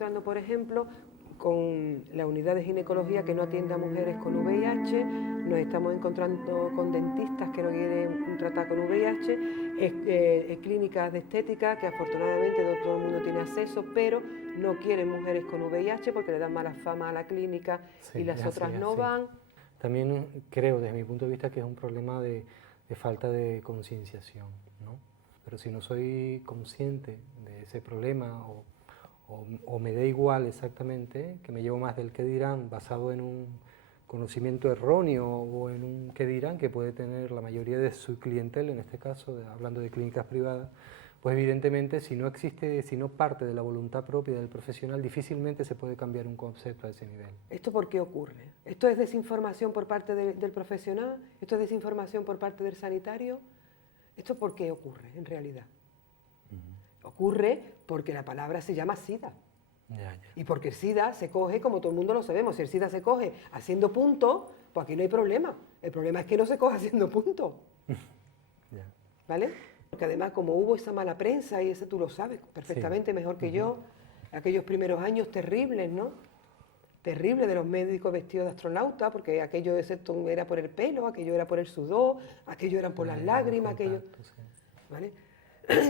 encontrando, por ejemplo, con la unidad de ginecología que no atiende a mujeres con VIH, nos estamos encontrando con dentistas que no quieren tratar con VIH, clínicas de estética que afortunadamente no todo el mundo tiene acceso, pero no quieren mujeres con VIH porque le dan mala fama a la clínica y las otras no van. También creo, desde mi punto de vista, que es un problema de falta de concienciación, ¿no? Pero si no soy consciente de ese problema o me da igual exactamente, que me llevo más del qué dirán basado en un conocimiento erróneo o en un qué dirán que puede tener la mayoría de su clientela, en este caso, hablando de clínicas privadas, pues evidentemente si no existe, si no parte de la voluntad propia del profesional, difícilmente se puede cambiar un concepto a ese nivel. ¿Esto por qué ocurre? ¿Esto es desinformación por parte del profesional? ¿Esto es desinformación por parte del sanitario? ¿Esto por qué ocurre en realidad? Ocurre porque la palabra se llama SIDA. Y porque el SIDA se coge, como todo el mundo lo sabemos, si el SIDA se coge haciendo puntos, pues aquí no hay problema. El problema es que no se coge haciendo puntos. ¿Vale? Porque además, como hubo esa mala prensa, y eso tú lo sabes perfectamente mejor que yo, aquellos primeros años terribles, ¿no? Terribles de los médicos vestidos de astronauta, porque aquello excepto era por el pelo, aquello era por el sudor, aquello eran por las lágrimas, aquello... ¿Vale?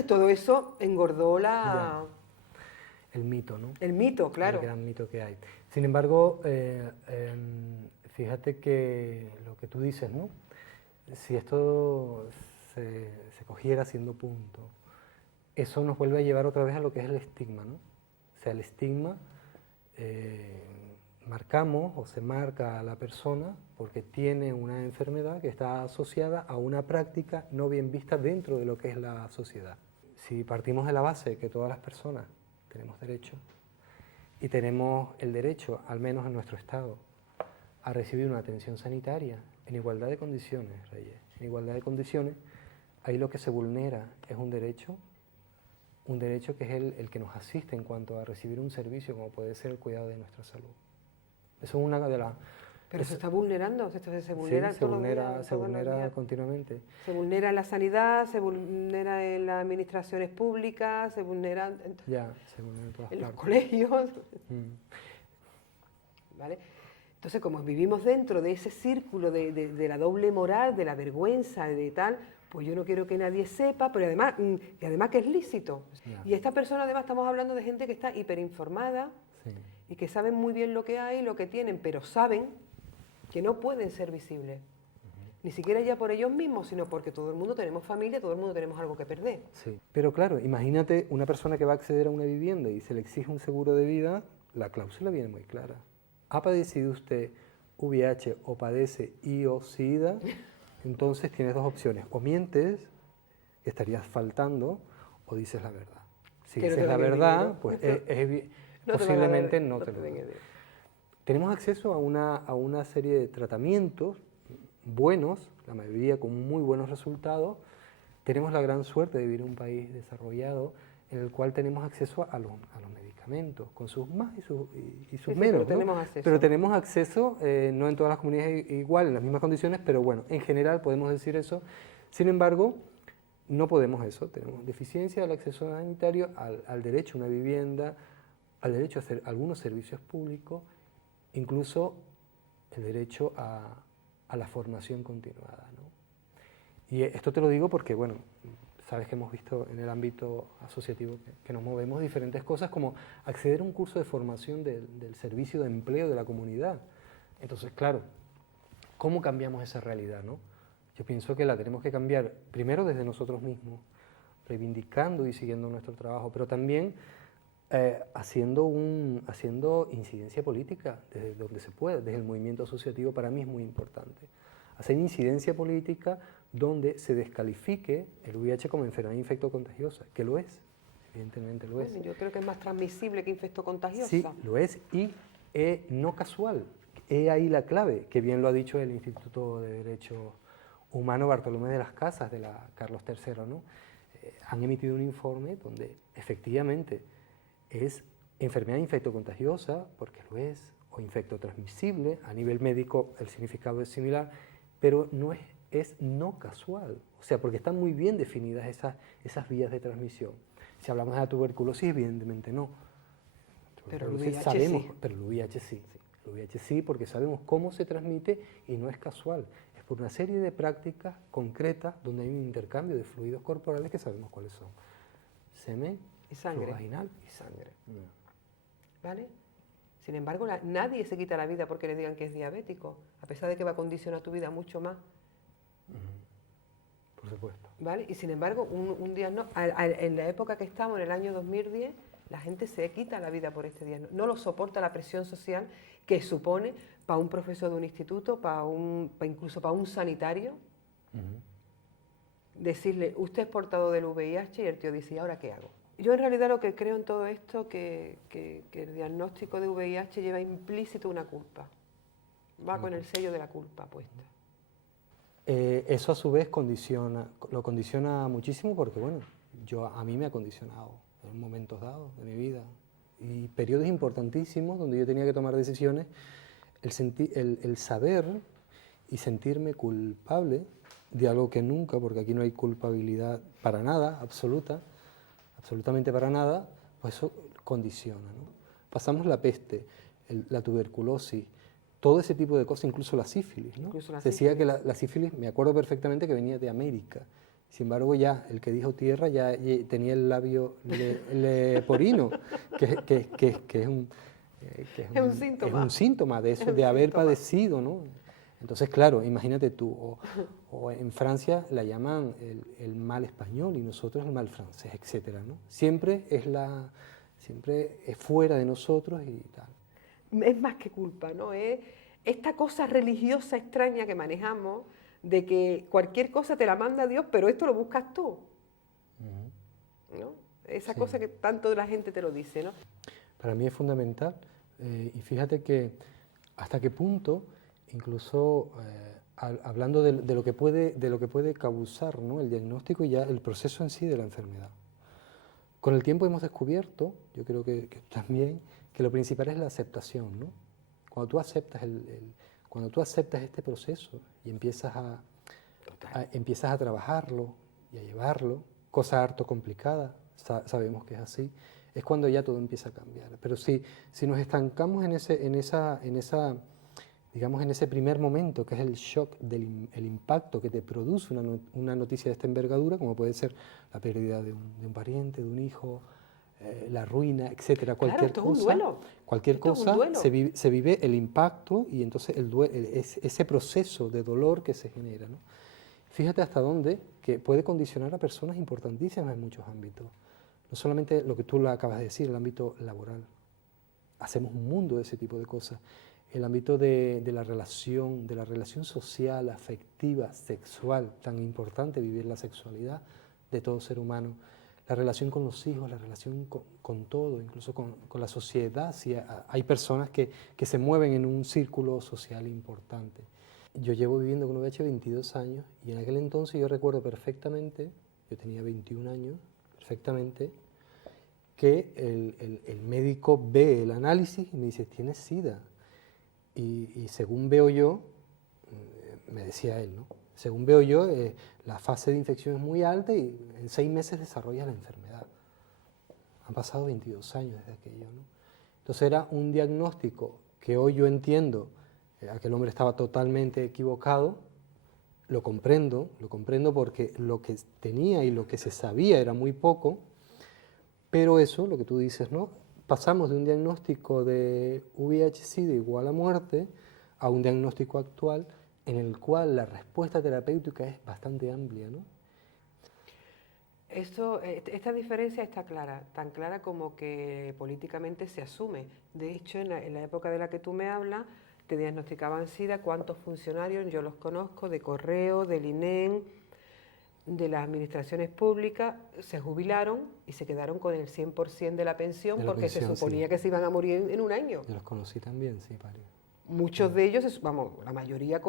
Todo eso engordó el mito, ¿no? El mito, claro. El gran mito que hay. Sin embargo, fíjate que lo que tú dices, ¿no? Si esto se cogiera siendo punto, eso nos vuelve a llevar otra vez a lo que es el estigma, ¿no? O sea, el estigma, marcamos o se marca a la persona porque tiene una enfermedad que está asociada a una práctica no bien vista dentro de lo que es la sociedad. Si partimos de la base que todas las personas tenemos derecho y tenemos el derecho, al menos en nuestro estado, a recibir una atención sanitaria en igualdad de condiciones, Reyes, en igualdad de condiciones, ahí lo que se vulnera es un derecho que es el que nos asiste en cuanto a recibir un servicio como puede ser el cuidado de nuestra salud. Eso es una de las... Pero se está vulnerando, se vulnera, sí, se vulnera continuamente. Se vulnera en la sanidad, se vulnera en las administraciones públicas, se vulnera se vulnera en todas partes. Los colegios. ¿Vale? Entonces, como vivimos dentro de ese círculo de la doble moral, de la vergüenza, de tal, pues yo no quiero que nadie sepa, pero además que es lícito. Y esta persona, además, estamos hablando de gente que está hiperinformada y que saben muy bien lo que hay, lo que tienen, pero saben que no pueden ser visibles. Ni siquiera ya por ellos mismos, sino porque todo el mundo tenemos familia, todo el mundo tenemos algo que perder. Sí, pero claro, imagínate una persona que va a acceder a una vivienda y se le exige un seguro de vida, la cláusula viene muy clara. ¿Ha padecido usted VIH o padece I o SIDA? Entonces tienes dos opciones, o mientes, que estarías faltando, o dices la verdad. Si dices la verdad, pues posiblemente no te lo den. Tenemos acceso a una serie de tratamientos buenos, la mayoría con muy buenos resultados. Tenemos la gran suerte de vivir en un país desarrollado en el cual tenemos acceso a los medicamentos, con sus más y sus menos. Pero tenemos acceso, no en todas las comunidades igual, en las mismas condiciones, pero bueno, en general podemos decir eso. Sin embargo, no podemos eso, tenemos deficiencia del acceso sanitario, al derecho a una vivienda, al derecho a hacer algunos servicios públicos, incluso el derecho a la formación continuada, ¿no? Y esto te lo digo porque, bueno, sabes que hemos visto en el ámbito asociativo que nos movemos diferentes cosas, como acceder a un curso de formación del servicio de empleo de la comunidad. Entonces, claro, ¿cómo cambiamos esa realidad, no? Yo pienso que la tenemos que cambiar primero desde nosotros mismos, reivindicando y siguiendo nuestro trabajo, pero también haciendo incidencia política desde donde se puede, desde el movimiento asociativo. Para mí es muy importante hacer incidencia política donde se descalifique el VIH como enfermedad infectocontagiosa, que lo es, evidentemente lo es. Yo creo que es más transmisible que infectocontagiosa. Sí, lo es, y no casual. Ahí la clave, que bien lo ha dicho el Instituto de Derecho Humano Bartolomé de las Casas, de la Carlos III, ¿no? Han emitido un informe donde efectivamente es enfermedad infectocontagiosa, porque lo es, o infectotransmisible, a nivel médico el significado es similar, pero no es no casual, o sea, porque están muy bien definidas esas vías de transmisión. Si hablamos de la tuberculosis, evidentemente no. La Pero el Entonces VIH sabemos, sí. pero el VIH sí. El VIH sí, porque sabemos cómo se transmite y no es casual. Es por una serie de prácticas concretas donde hay un intercambio de fluidos corporales que sabemos cuáles son. Semen, Y sangre. flujo vaginal Y sangre. No. ¿Vale? Sin embargo, nadie se quita la vida porque le digan que es diabético, a pesar de que va a condicionar tu vida mucho más. Por supuesto. ¿Vale? Y sin embargo, un diagnóstico, en la época que estamos, en el año 2010, la gente se quita la vida por este diagnóstico. No lo soporta la presión social que supone para un profesor de un instituto, incluso para un sanitario, decirle, usted es portador del VIH, y el tío dice, ¿y ahora qué hago? Yo en realidad lo que creo en todo esto, que el diagnóstico de VIH lleva implícito una culpa. Va con el sello de la culpa puesta. Eso a su vez lo condiciona muchísimo porque, bueno, a mí me ha condicionado en momentos dados de mi vida. Y periodos importantísimos donde yo tenía que tomar decisiones, el saber y sentirme culpable de algo que nunca, porque aquí no hay culpabilidad para nada, absolutamente para nada, pues eso condiciona, ¿no? Pasamos la peste, la tuberculosis, todo ese tipo de cosas, incluso la sífilis, ¿no? Decía que la sífilis, me acuerdo perfectamente que venía de América. Sin embargo, ya el que dijo tierra ya tenía el labio leporino, que es un síntoma de eso, de haber padecido, ¿no? Entonces, claro, imagínate tú, o en Francia la llaman el mal español y nosotros el mal francés, etcétera, ¿no? Siempre es fuera de nosotros y tal. Es más que culpa, ¿no? Es esta cosa religiosa extraña que manejamos de que cualquier cosa te la manda Dios, pero esto lo buscas tú, ¿no? Esa cosa que tanto la gente te lo dice, ¿no? Para mí es fundamental, y fíjate que hasta qué punto, incluso hablando de lo que puede causar, ¿no?, el diagnóstico y ya el proceso en sí de la enfermedad. Con el tiempo hemos descubierto, yo creo que también, que lo principal es la aceptación, ¿no? Cuando tú aceptas este proceso y empiezas a trabajarlo y a llevarlo, cosa harto complicada, sabemos que es así, es cuando ya todo empieza a cambiar. Pero si nos estancamos en ese primer momento, que es el shock, el impacto que te produce una noticia de esta envergadura, como puede ser la pérdida de un pariente, de un hijo, la ruina, etcétera, cualquier cosa, se vive el impacto y entonces ese proceso de dolor que se genera, ¿no? Fíjate hasta dónde que puede condicionar a personas importantísimas en muchos ámbitos. No solamente lo que tú acabas de decir, el ámbito laboral. Hacemos un mundo de ese tipo de cosas. El ámbito de la relación social, afectiva, sexual, tan importante vivir la sexualidad de todo ser humano. La relación con los hijos, la relación con todo, incluso con la sociedad, si hay personas que se mueven en un círculo social importante. Yo llevo viviendo con VIH 22 años y en aquel entonces yo recuerdo perfectamente, yo tenía 21 años, perfectamente, que el médico ve el análisis y me dice, tienes SIDA. Y según veo yo, me decía él, ¿no? Según veo yo, la fase de infección es muy alta y en 6 meses desarrollas la enfermedad. Han pasado 22 años desde aquello, ¿no? Entonces era un diagnóstico que hoy yo entiendo, aquel hombre estaba totalmente equivocado, lo comprendo porque lo que tenía y lo que se sabía era muy poco, pero eso, lo que tú dices, ¿no? Pasamos de un diagnóstico de VIH-Sida igual a muerte a un diagnóstico actual en el cual la respuesta terapéutica es bastante amplia, ¿no? Esta diferencia está clara, tan clara como que políticamente se asume. De hecho, en la época de la que tú me hablas, te diagnosticaban SIDA, cuántos funcionarios, yo los conozco, de Correo, del INEM, de las administraciones públicas, se jubilaron y se quedaron con el 100% de la pensión porque se suponía que se iban a morir en un año. Yo los conocí también, sí, varios. Muchos de ellos, la mayoría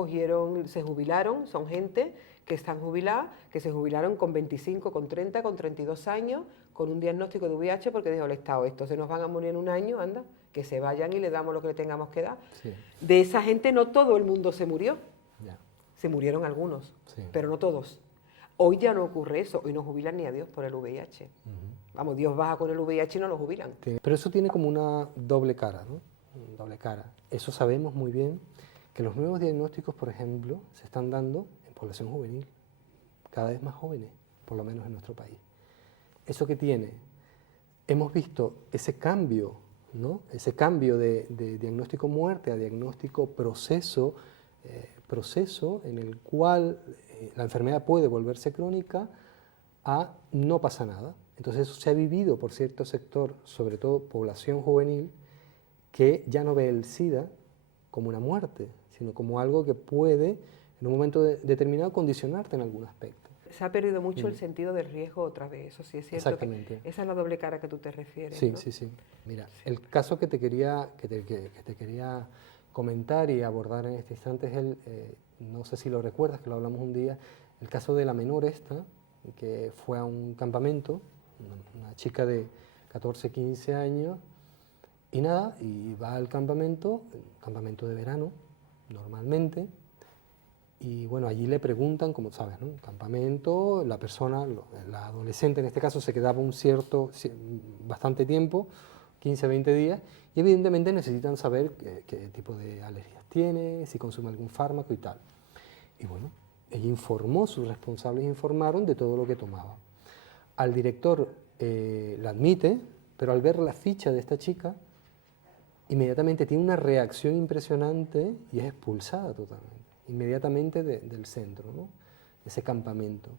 se jubilaron, son gente que están jubiladas, que se jubilaron con 25, con 30, con 32 años, con un diagnóstico de VIH porque dijo el Estado, estos se nos van a morir en un año, anda, que se vayan y le damos lo que le tengamos que dar. Sí. De esa gente no todo el mundo se murió, Ya. Se murieron algunos, Sí. pero no todos. Hoy ya no ocurre eso, hoy no jubilan ni a Dios por el VIH. Vamos, Dios baja con el VIH y no lo jubilan. Pero eso tiene como una doble cara, ¿no? Doble cara. Eso sabemos muy bien que los nuevos diagnósticos, por ejemplo, se están dando en población juvenil, cada vez más jóvenes, por lo menos en nuestro país. ¿Eso qué tiene? Hemos visto ese cambio, ¿no? Ese cambio de diagnóstico muerte a diagnóstico proceso, proceso en el cual la enfermedad puede volverse crónica a no pasa nada. Entonces eso se ha vivido por cierto sector, sobre todo población juvenil, que ya no ve el SIDA como una muerte, sino como algo que puede, en un momento determinado, condicionarte en algún aspecto. Se ha perdido mucho el sentido del riesgo otra vez, eso sí es cierto. Exactamente. Que esa es la doble cara que tú te refieres, Sí, ¿no? sí, sí. Mira, el caso que te quería comentar y abordar en este instante es el, no sé si lo recuerdas, que lo hablamos un día, el caso de la menor esta, que fue a un campamento, una chica de 14, 15 años, y nada, y va al campamento de verano, normalmente, y bueno, allí le preguntan, como sabes, ¿no? Campamento, la persona, la adolescente en este caso, se quedaba bastante tiempo, 15, 20 días, y evidentemente necesitan saber qué tipo de alergias tiene, si consume algún fármaco y tal. Y bueno, ella informó, sus responsables informaron de todo lo que tomaba. Al director la admite, pero al ver la ficha de esta chica, inmediatamente tiene una reacción impresionante y es expulsada totalmente, inmediatamente del centro, ¿no? De ese campamento.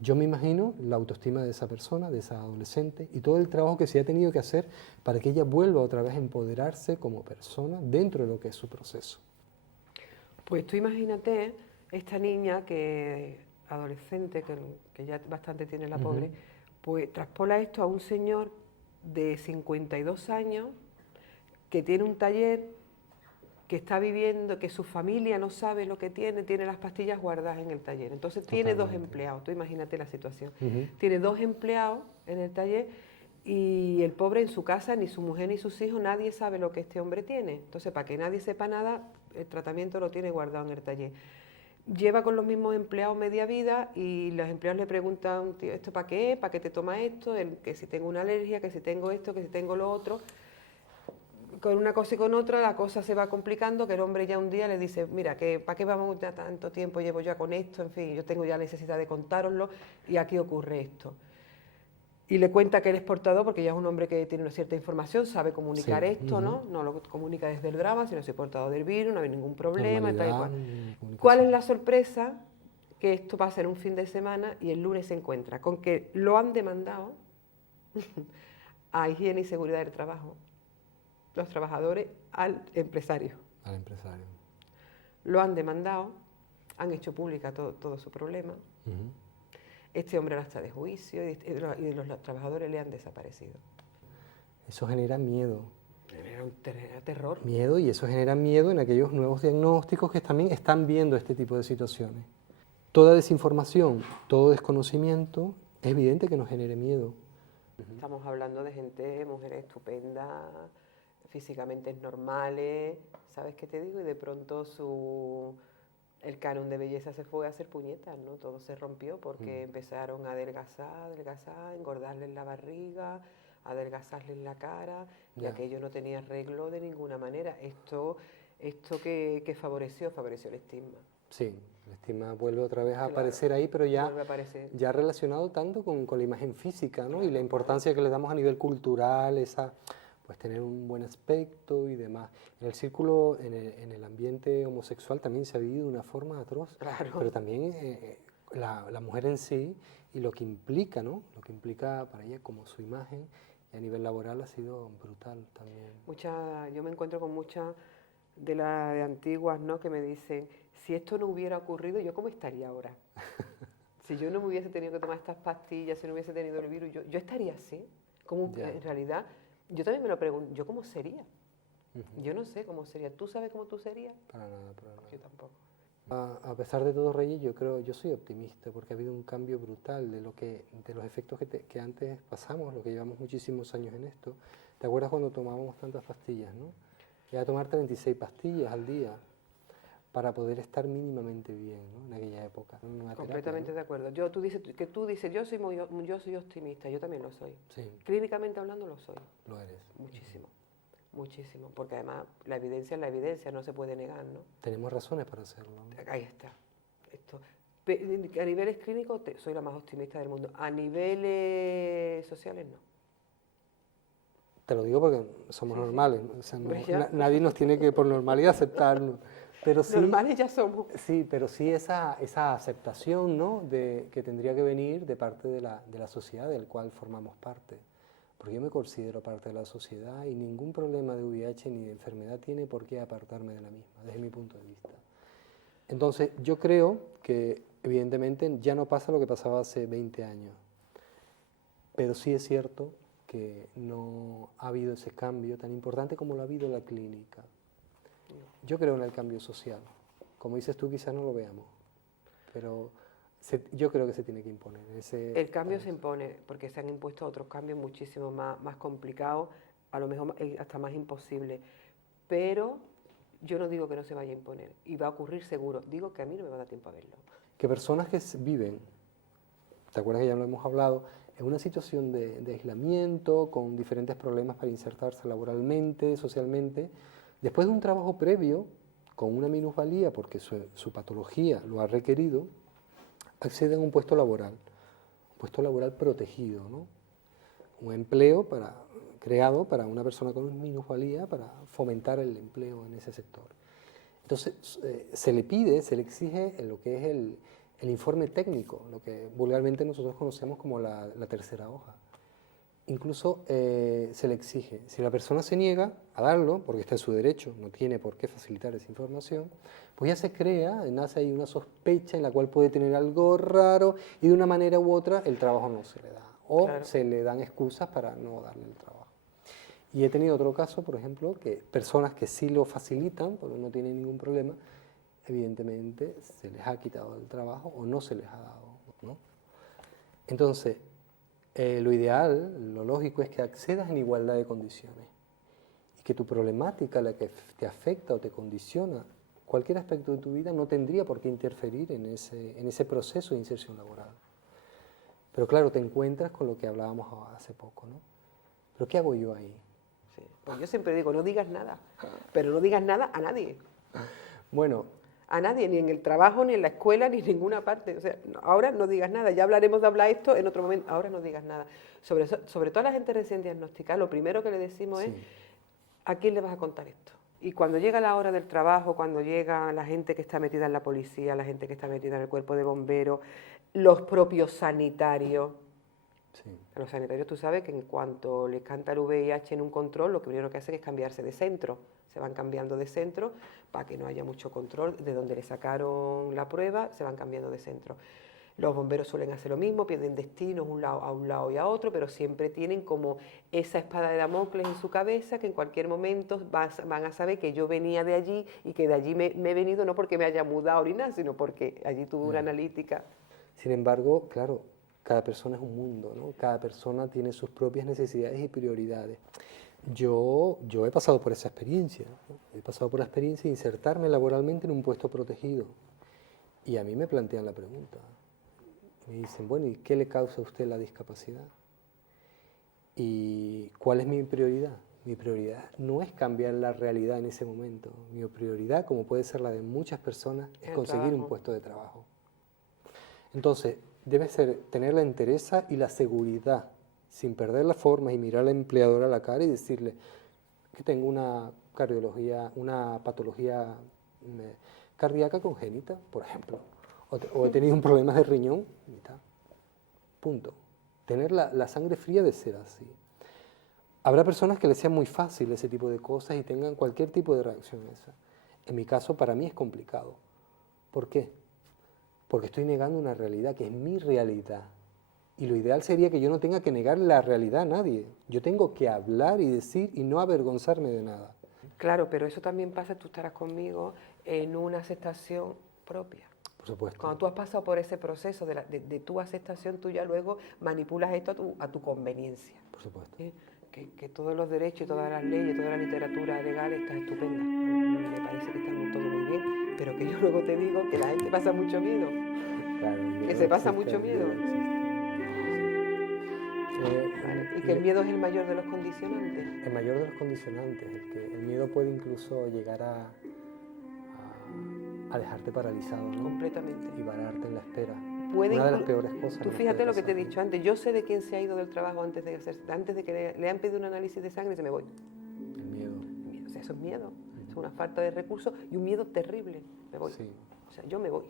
Yo me imagino la autoestima de esa persona, de esa adolescente, y todo el trabajo que se ha tenido que hacer para que ella vuelva otra vez a empoderarse como persona dentro de lo que es su proceso. Pues tú imagínate esta niña adolescente, que ya bastante tiene la pobre, pues traspola esto a un señor de 52 años que tiene un taller, que está viviendo, que su familia no sabe lo que tiene las pastillas guardadas en el taller. Entonces tiene dos empleados, tú imagínate la situación. Tiene dos empleados en el taller y el pobre en su casa, ni su mujer ni sus hijos, nadie sabe lo que este hombre tiene. Entonces, para que nadie sepa nada, el tratamiento lo tiene guardado en el taller. Lleva con los mismos empleados media vida y los empleados le preguntan, tío, ¿esto para qué? ¿Para qué te tomas esto? Que si tengo una alergia, que si tengo esto, que si tengo lo otro. Con una cosa y con otra la cosa se va complicando, que el hombre ya un día le dice, mira, que ¿para qué vamos ya tanto tiempo llevo ya con esto? En fin, yo tengo ya necesidad de contároslo y aquí ocurre esto. Y le cuenta que él es portador, porque ya es un hombre que tiene una cierta información, sabe comunicar esto, ¿no? No lo comunica desde el drama, sino soy portador del virus, no hay ningún problema, tal y cual. ¿Cuál es la sorpresa? Que esto pasa en un fin de semana y el lunes se encuentra con que lo han demandado a Higiene y Seguridad del Trabajo, los trabajadores, al empresario. Al empresario. Lo han demandado, han hecho pública todo su problema. Este hombre ahora está de juicio y los trabajadores le han desaparecido. Eso genera miedo. Genera terror. Miedo, y eso genera miedo en aquellos nuevos diagnósticos que también están viendo este tipo de situaciones. Toda desinformación, todo desconocimiento, es evidente que nos genere miedo. Estamos hablando de gente, mujeres estupendas, físicamente normales, ¿sabes qué te digo? Y de pronto el canon de belleza se fue a hacer puñetas, ¿no? Todo se rompió porque empezaron a adelgazar, engordarles la barriga, adelgazarles la cara, y aquello no tenía arreglo de ninguna manera. Esto que favoreció el estigma. Sí, el estigma vuelve otra vez a aparecer ahí, pero ya relacionado tanto con la imagen física, ¿no? Y la importancia que le damos a nivel cultural, pues tener un buen aspecto y demás. En el círculo, en el ambiente homosexual también se ha vivido de una forma atroz, pero también la mujer en sí y lo que implica, ¿no? Lo que implica para ella como su imagen y a nivel laboral ha sido brutal también. Yo me encuentro con muchas de antiguas, ¿no? Que me dicen, si esto no hubiera ocurrido, ¿yo cómo estaría ahora? Si yo no me hubiese tenido que tomar estas pastillas, si no hubiese tenido el virus, yo estaría así. En realidad, yo también me lo pregunto, ¿yo cómo sería? Yo no sé cómo sería. ¿Tú sabes cómo tú serías? Para nada, para nada. Yo tampoco. A pesar de todo, Reyes, yo soy optimista porque ha habido un cambio brutal de los efectos que antes pasamos, lo que llevamos muchísimos años en esto. ¿Te acuerdas cuando tomábamos tantas pastillas, no? Iba a tomar 36 pastillas al día. para poder estar mínimamente bien, ¿no? En aquella época. En una Completamente terapia, de acuerdo. Tú dices, yo soy optimista, yo también lo soy. ¿no? Sí, Clínicamente hablando lo soy, lo eres. muchísimo, muchísimo, porque además la evidencia es la evidencia, no se puede negar, ¿no? Tenemos razones para hacerlo, ¿no? Ahí está. Esto. A niveles clínicos soy la más optimista del mundo, a niveles sociales no. Te lo digo porque somos Sí, sí. normales, ¿no? O sea, Pues ya. nadie nos tiene que por normalidad aceptarnos. Pero sí, Normales ya somos. sí, pero sí esa aceptación, ¿no? Que tendría que venir de parte de la sociedad del cual formamos parte. Porque yo me considero parte de la sociedad y ningún problema de VIH ni de enfermedad tiene por qué apartarme de la misma, desde mi punto de vista. Entonces, yo creo que evidentemente ya no pasa lo que pasaba hace 20 años, pero sí es cierto que no ha habido ese cambio tan importante como lo ha habido en la clínica. Yo creo en el cambio social. Como dices tú, quizás no lo veamos, pero yo creo que se tiene que imponer. El cambio se impone porque se han impuesto otros cambios muchísimo más complicados, a lo mejor hasta más imposibles, pero yo no digo que no se vaya a imponer y va a ocurrir seguro, digo que a mí no me va a dar tiempo a verlo. Que personas que viven, ¿te acuerdas que ya lo hemos hablado?, en una situación de aislamiento, con diferentes problemas para insertarse laboralmente, socialmente, después de un trabajo previo, con una minusvalía, porque su patología lo ha requerido, acceden a un puesto laboral protegido, ¿no? Un empleo creado para una persona con minusvalía para fomentar el empleo en ese sector. Entonces, se le exige lo que es el informe técnico, lo que vulgarmente nosotros conocemos como la tercera hoja. Incluso se le exige, si la persona se niega a darlo, porque está en su derecho, no tiene por qué facilitar esa información, pues ya se crea, nace ahí una sospecha en la cual puede tener algo raro y de una manera u otra el trabajo no se le da, o Claro. se le dan excusas para no darle el trabajo. Y he tenido otro caso, por ejemplo, que personas que sí lo facilitan, porque no tienen ningún problema, evidentemente se les ha quitado el trabajo o no se les ha dado, ¿no? Entonces, lo ideal, lo lógico es que accedas en igualdad de condiciones y que tu problemática, la que te afecta o te condiciona cualquier aspecto de tu vida, no tendría por qué interferir en ese proceso de inserción laboral. Pero claro, te encuentras con lo que hablábamos hace poco, ¿no? ¿Pero qué hago yo ahí? Sí. Pues yo siempre digo, no digas nada, pero no digas nada a nadie. Bueno, A nadie, ni en el trabajo, ni en la escuela, ni en ninguna parte. O sea, ahora no digas nada. Ya hablaremos de hablar esto en otro momento. Ahora no digas nada. Sobre todo a la gente recién diagnosticada, lo primero que le decimos es, ¿a quién le vas a contar esto? Y cuando llega la hora del trabajo, cuando llega la gente que está metida en la policía, la gente que está metida en el cuerpo de bomberos, los propios sanitarios. sí. A los sanitarios tú sabes que en cuanto les canta el VIH en un control, lo primero que hacen es cambiarse de centro. Se van cambiando de centro para que no haya mucho control. De donde le sacaron la prueba, se van cambiando de centro. Los bomberos suelen hacer lo mismo, pierden destinos a un lado y a otro, pero siempre tienen como esa espada de Damocles en su cabeza, que en cualquier momento van a saber que yo venía de allí y que de allí me he venido no porque me haya mudado ni nada, sino porque allí tuve una analítica. Sin embargo, claro, cada persona es un mundo, ¿no? Cada persona tiene sus propias necesidades y prioridades. Yo he pasado por esa experiencia, ¿no? He pasado por la experiencia de insertarme laboralmente en un puesto protegido. Y a mí me plantean la pregunta. Me dicen, bueno, ¿y qué le causa a usted la discapacidad? ¿Y cuál es mi prioridad? Mi prioridad no es cambiar la realidad en ese momento. Mi prioridad, como puede ser la de muchas personas, es conseguir un puesto de trabajo. Entonces, debe ser tener la entereza y la seguridad, sin perder la forma y mirar al empleador a la cara y decirle que tengo una patología cardíaca congénita, por ejemplo, o he tenido un problema de riñón, y tal. Punto. Tener la sangre fría de ser así. Habrá personas que les sea muy fácil ese tipo de cosas y tengan cualquier tipo de reacción a esa. En mi caso, para mí es complicado. ¿Por qué? Porque estoy negando una realidad que es mi realidad. Y lo ideal sería que yo no tenga que negar la realidad a nadie. Yo tengo que hablar y decir y no avergonzarme de nada. Claro, pero eso también pasa, tú estarás conmigo, en una aceptación propia. Por supuesto. Cuando tú has pasado por ese proceso de tu aceptación, tú ya luego manipulas esto a tu conveniencia. Por supuesto. Que todos los derechos y todas las leyes, toda la literatura legal está estupenda. Me parece que está todo muy bien, pero Pero que yo luego te digo que la gente pasa mucho miedo. Claro, el miedo Que se pasa existe, mucho el miedo. existe. Vale. Y que el miedo es el mayor de los condicionantes. El mayor de los condicionantes, el miedo puede incluso llegar a dejarte paralizado, ¿no? Completamente. Y vararte en la espera. Puede Una de las inclu- peores cosas. Tú que fíjate puede lo que te he pasar, dicho antes. Yo sé de quién se ha ido del trabajo antes de que le han pedido un análisis de sangre y se me voy. ¿no? El miedo. O sea, eso es miedo. Es una falta de recursos y un miedo terrible. Me voy. Sí. O sea, yo me voy.